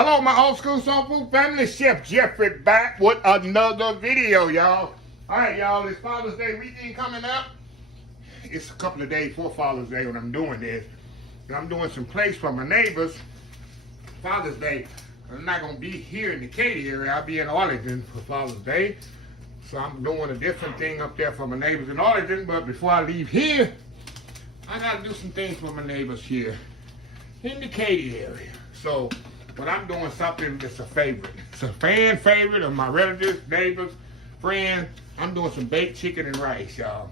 Hello, my old school soul food family. Chef Jeffrey back with another video, y'all. All right, y'all. It's Father's Day weekend coming up. It's a couple of days before Father's Day when I'm doing this. And I'm doing some plates for my neighbors. Father's Day. I'm not going to be here in the Katy area. I'll be in Arlington for Father's Day. So I'm doing a different thing up there for my neighbors in Arlington. But before I leave here, I got to do some things for my neighbors here in the Katy area. So, but I'm doing something that's a favorite. It's a fan favorite of my relatives, neighbors, friends. I'm doing some baked chicken and rice, y'all.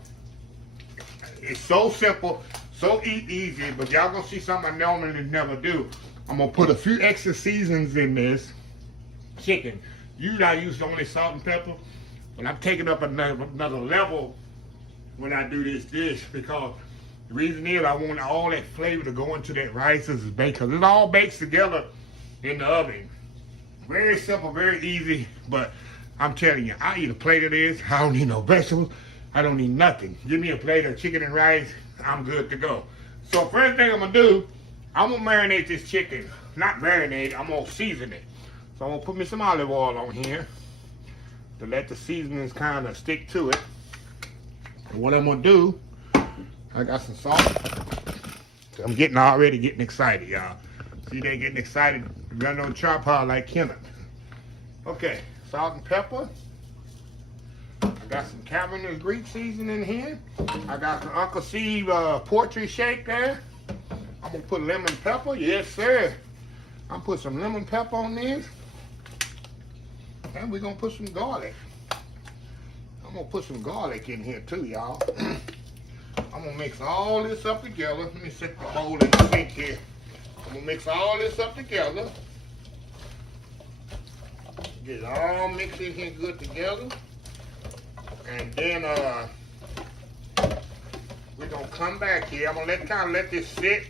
It's so simple, so easy, but y'all gonna see something I normally never do. I'm gonna put a few extra seasonings in this chicken. Usually I use only salt and pepper, but I'm taking up another level when I do this dish because the reason is I want all that flavor to go into that rice as it's baked, because it all bakes together in the oven. Very simple, very easy, but I'm telling you, I eat a plate of this. I don't need no vegetables. I don't need nothing. Give me a plate of chicken and rice, I'm good to go. So first thing I'm gonna do, I'm gonna marinate this chicken. Not marinate, I'm gonna season it. So I'm gonna put me some olive oil on here to let the seasonings kind of stick to it. And what I'm gonna do, I got some salt. I'm already getting excited, y'all. See, they getting excited. Gun on chop hard like Kenneth. Okay, salt and pepper. I got some cavenders Greek seasoning here. I got some Uncle Steve poultry shake there. I'm gonna put lemon pepper. Yes, sir. I'm put some lemon pepper on this. And we're gonna put some garlic. I'm gonna put some garlic in here too, y'all. I'm gonna mix all this up together. Let me set the bowl in the sink here. I'm gonna mix all this up together. Get it all mixed in here good together. And then we're gonna come back here. I'm gonna kind of let this sit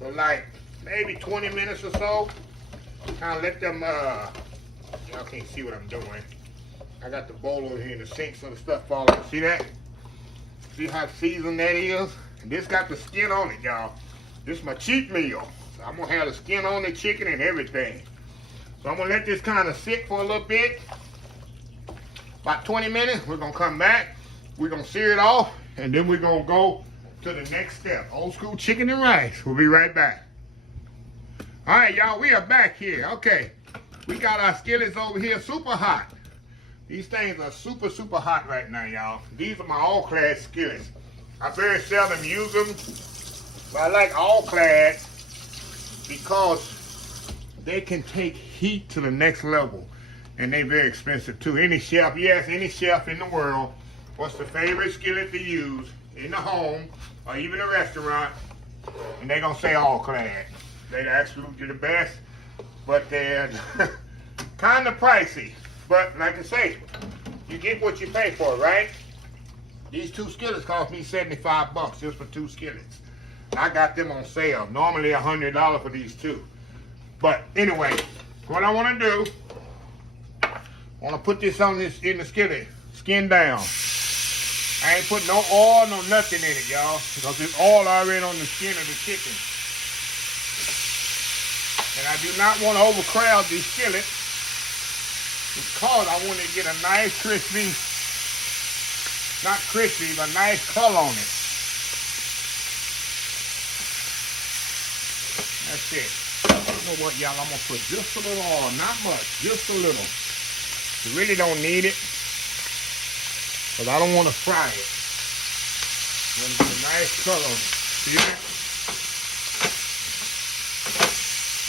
for like maybe 20 minutes or so. Kind of let them y'all can't see what I'm doing. I got the bowl over here in the sink so the stuff falls out. See that? See how seasoned that is? And this got the skin on it, y'all. This is my cheat meal. So I'm gonna have the skin on the chicken and everything. So I'm gonna let this kind of sit for a little bit. About 20 minutes, we're gonna come back. We're gonna sear it off, and then we're gonna go to the next step. Old school chicken and rice. We'll be right back. All right, y'all, we are back here. Okay, we got our skillets over here super hot. These things are super hot right now, y'all. These are my all-clad skillets. I very seldom use them, but I like all-clad because they can take heat to the next level, and they're very expensive too. Any chef, yes, any chef in the world, what's the favorite skillet to use in the home or even a restaurant, and they're gonna say all-clad. They're absolutely the best, but they're kind of pricey. But like I say, you get what you pay for, right? These two skillets cost me 75 bucks just for two skillets. I got them on sale. Normally $100 for these two. But anyway, what I want to do, I want to put this on this in the skillet, skin down. I ain't put no oil, no nothing in it, y'all, because there's oil already on the skin of the chicken. And I do not want to overcrowd these skillets, because I want to get a nice crispy, not crispy, but nice color on it. That's it. You know what, y'all? I'm going to put just a little oil, not much, just a little. You really don't need it, because I don't want to fry it. I want to get a nice color on it. See that?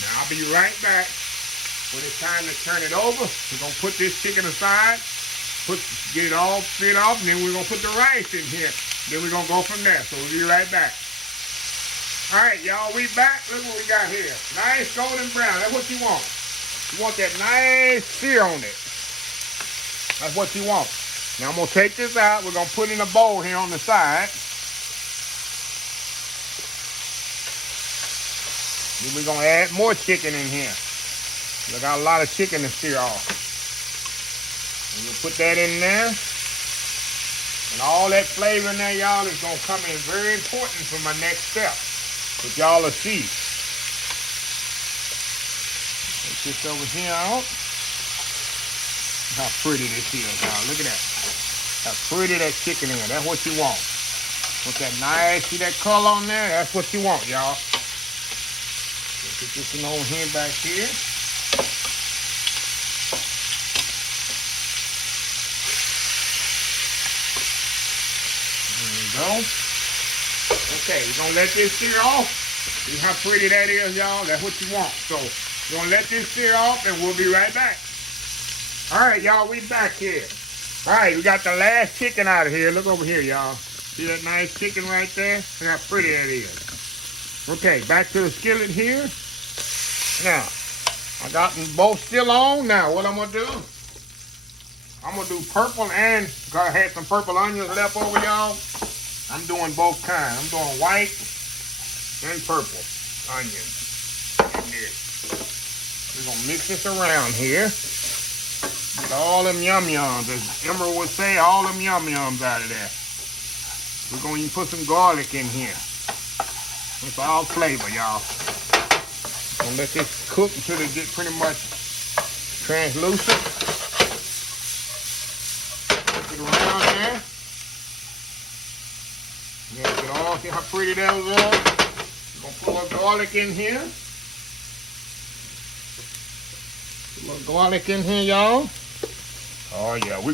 Now I'll be right back. When it's time to turn it over, we're going to put this chicken aside, get it all spit off, and then we're going to put the rice in here. Then we're going to go from there. So we'll be right back. All right, y'all, we back. Look what we got here. Nice golden brown. That's what you want. You want that nice sear on it. That's what you want. Now I'm going to take this out. We're going to put it in a bowl here on the side. Then we're going to add more chicken in here. I got a lot of chicken to sear off. And we'll put that in there. And all that flavor in there, y'all, is going to come in very important for my next step. But y'all will see. this over here out. How pretty this is, y'all. Look at that. How pretty that chicken is. That's what you want. With that nice, see that color on there? That's what you want, y'all. Get this one over here back here. There we go. Okay, we're gonna let this sear off. See how pretty that is, y'all? That's what you want. So we're gonna let this sear off and we'll be right back. All right, y'all, we back here. All right, we got the last chicken out of here. Look over here, y'all. See that nice chicken right there? Look how pretty that is. Okay, back to the skillet here. Now, I got them both still on. Now, what I'm gonna do? I'm gonna do purple and I had some purple onions left over, y'all. I'm doing both kinds. I'm doing white and purple onions in this. We're gonna mix this around here. Get all them yum-yums, as Emerald would say, all them yum-yums out of there. We're gonna even put some garlic in here. It's all flavor, y'all. Gonna let this cook until it gets pretty much translucent. Put it around there. Get it all, see how pretty that was? We're gonna put a little garlic in here. Put a little garlic in here, y'all. Oh yeah, we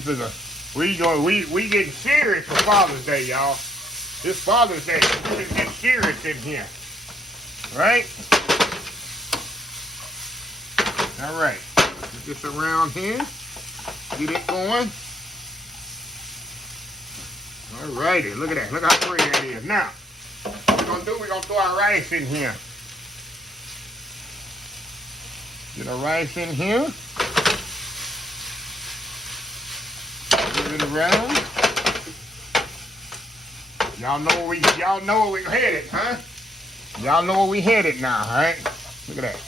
getting serious for Father's Day, y'all. This Father's Day, we're getting serious in here. Right? All right. Put this around here. Get it going. All righty. Look at that. Look how pretty that is. Now, what we're gonna do, we're gonna throw our rice in here. Get our rice in here. Move it around. Y'all know where we headed, huh? Y'all know where we headed now, right? Look at that.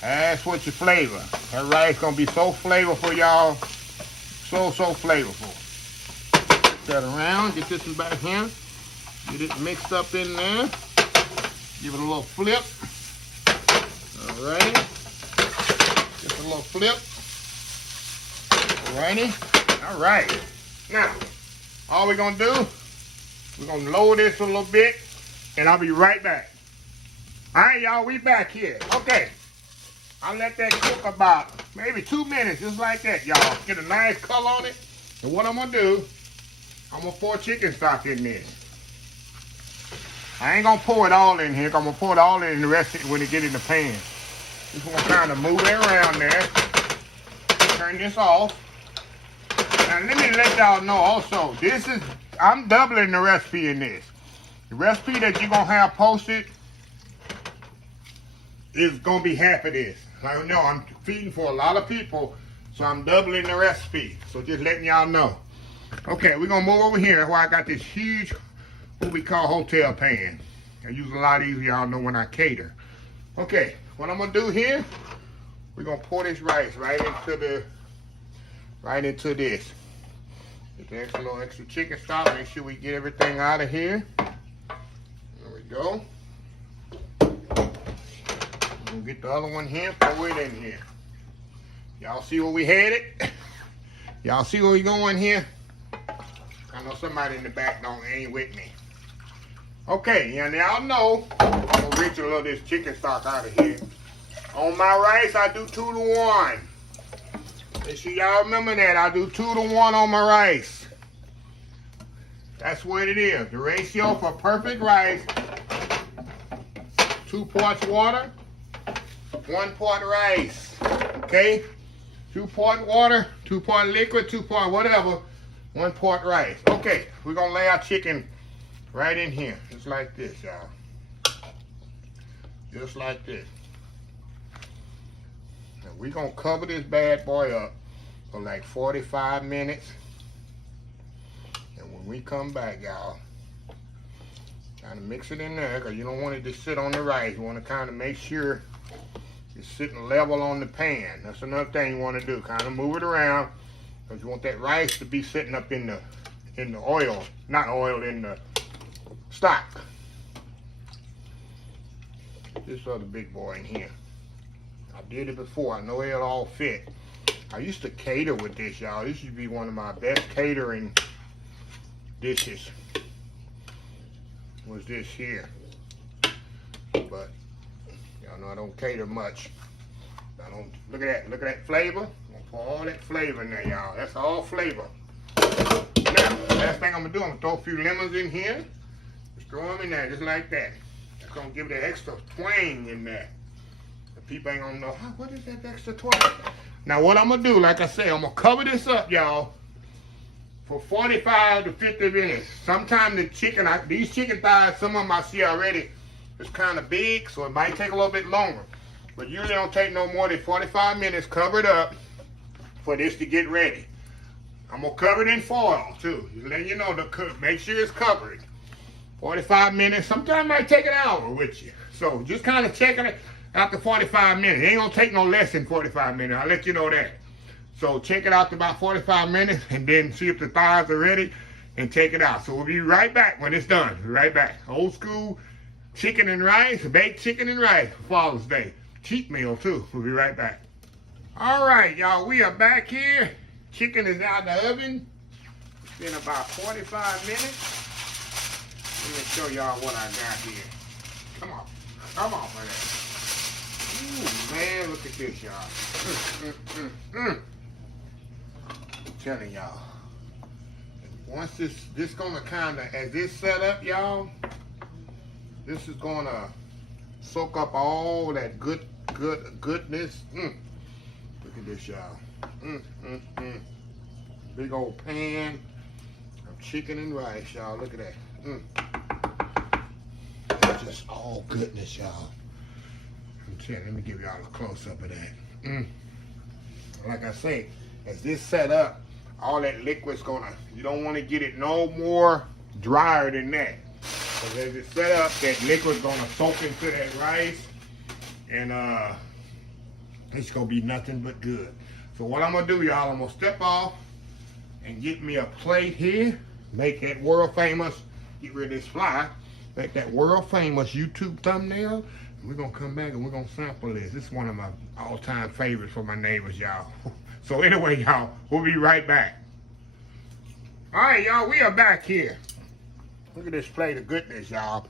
That's what your flavor. That rice gonna be so flavorful, y'all. So flavorful. Put that around. Get this one back here. Get it mixed up in there. Give it a little flip. All right. Just a little flip. All righty. All right. Now, all we're gonna do, we're gonna lower this a little bit, and I'll be right back. All right, y'all, we back here. Okay. I'll let that cook about maybe 2 minutes, just like that, y'all. Get a nice color on it. And what I'm gonna do, I'm gonna pour chicken stock in this. I ain't gonna pour it all in here. I'm gonna pour it all in the rest of it when it get in the pan. Just gonna kind of move it around there. Turn this off. Now let me let y'all know also, I'm doubling the recipe in this. The recipe that you're gonna have posted is gonna be half of this. I know I'm feeding for a lot of people, so I'm doubling the recipe. So just letting y'all know. Okay, we're gonna move over here where I got this huge, what we call hotel pan. I use a lot of these, y'all know when I cater. Okay, what I'm gonna do here, we're gonna pour this rice right into this. Get the little extra chicken stock. Make sure we get everything out of here. There we go. We'll get the other one here, pour it in here. Y'all see where we headed? Y'all see where we going here? I know somebody in the back ain't with me. Okay, and y'all know I'm gonna rinse a little of this chicken stock out of here. On my rice, I do 2 to 1. Make sure y'all remember that. I do 2 to 1 on my rice. That's what it is. The ratio for perfect rice, 2 parts water, 1 part rice. Okay? 2 part water, 2 part liquid, 2 part whatever, 1 part rice. Okay, we're gonna lay our chicken right in here. Just like this, y'all. Just like this. And we're gonna cover this bad boy up for like 45 minutes. And when we come back, y'all, kind of mix it in there, because you don't want it to sit on the rice. You want to kind of make sure it's sitting level on the pan. That's another thing you want to do. Kind of move it around, because you want that rice to be sitting up in the oil, not oil, in the stock. This other big boy in here. I did it before. I know it'll all fit. I used to cater with this, y'all. This used to be one of my best catering dishes. Was this here. But y'all know I don't cater much. I don't look at that flavor. I'm gonna pour all that flavor in there, y'all. That's all flavor. Now, last thing I'm gonna do, I'm gonna throw a few lemons in here. Just throw them in there, just like that. It's gonna give it that extra twang in there. The people ain't gonna know, what is that extra twang? Now what I'm gonna do, like I say, I'm gonna cover this up, y'all, for 45 to 50 minutes. Sometimes the chicken, these chicken thighs, some of them I see already, it's kind of big, so it might take a little bit longer. But usually don't take no more than 45 minutes covered up for this to get ready. I'm gonna cover it in foil too. Just letting you know, make sure it's covered. 45 minutes, sometimes it might take an hour with you. So just kind of checking it after 45 minutes. It ain't gonna take no less than 45 minutes, I'll let you know that. So check it out to about 45 minutes and then see if the thighs are ready and take it out. So we'll be right back when it's done. Right back. Old school chicken and rice, baked chicken and rice for Father's Day. Cheat meal too. We'll be right back. All right, y'all, we are back here. Chicken is out of the oven. It's been about 45 minutes. Let me show y'all what I got here. Come on. Come on, buddy. Ooh, man, look at this, y'all. I'm telling y'all. Once this gonna kinda, as this set up, y'all, this is gonna soak up all that goodness. Look at this, y'all. Big old pan of chicken and rice, y'all. Look at that. That's just all goodness, y'all. I'm telling, let me give y'all a close-up of that. Like I say, as this set up, all that liquid's gonna, you don't want to get it no more drier than that. Because as it's set up, that liquid's gonna soak into that rice, and it's gonna be nothing but good. So what I'm gonna do, y'all, I'm gonna step off and get me a plate here, make that world famous, get rid of this fly, make that world famous YouTube thumbnail. And we're gonna come back and we're gonna sample this. This is one of my all-time favorites for my neighbors, y'all. So anyway, y'all, we'll be right back. All right, y'all, we are back here. Look at this plate of goodness, y'all.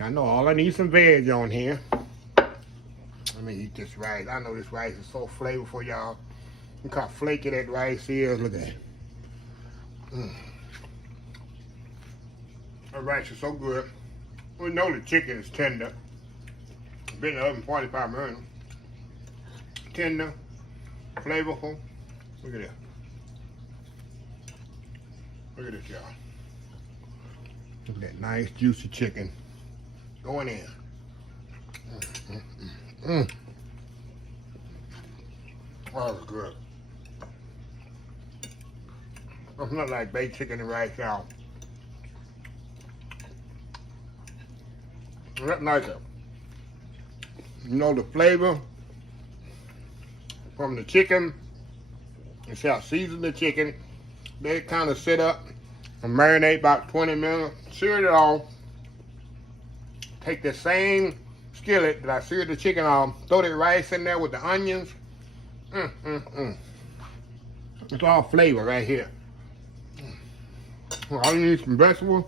I know all I need some veg on here. Let me eat this rice. I know this rice is so flavorful, y'all. Look how flaky that rice is. Look at it. That rice is so good. We know the chicken is tender. Been in the oven 45 minutes. Tender, flavorful. Look at that. Look at this, y'all. Look at that nice, juicy chicken going in. Oh, that's good. It's not like baked chicken and rice, y'all. That's nicer. You know the flavor from the chicken. You see how I season the chicken. They kind of sit up and marinate about 20 minutes. Sear it off. Take the same skillet that I seared the chicken on. Throw the rice in there with the onions. It's all flavor right here. All you need some vegetables.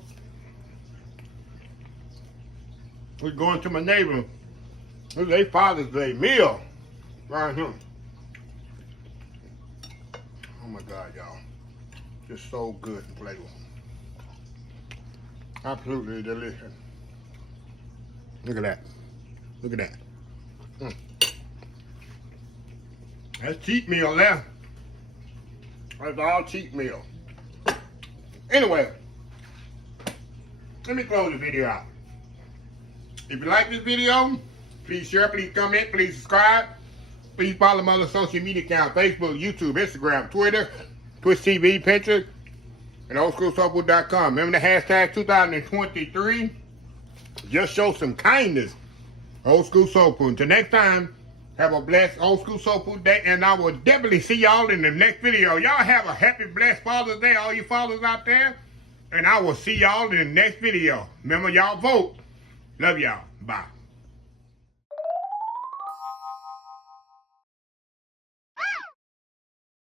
We're going to my neighbor. This is their Father's Day meal right here. Oh my God, y'all. Just so good and flavorful. Absolutely delicious. Look at that. Look at that. That's cheat meal there. That's all cheat meal. Anyway, let me close the video out. If you like this video, please share, please comment, please subscribe. Please follow my other social media accounts: Facebook, YouTube, Instagram, Twitter, Twitch TV, Pinterest, and oldschoolsoulfood.com. Remember the hashtag 2023. Just show some kindness. Old School Soul Food. Until next time, have a blessed Old School Soul Food day, and I will definitely see y'all in the next video. Y'all have a happy, blessed Father's Day, all you fathers out there, and I will see y'all in the next video. Remember, y'all vote. Love y'all. Bye.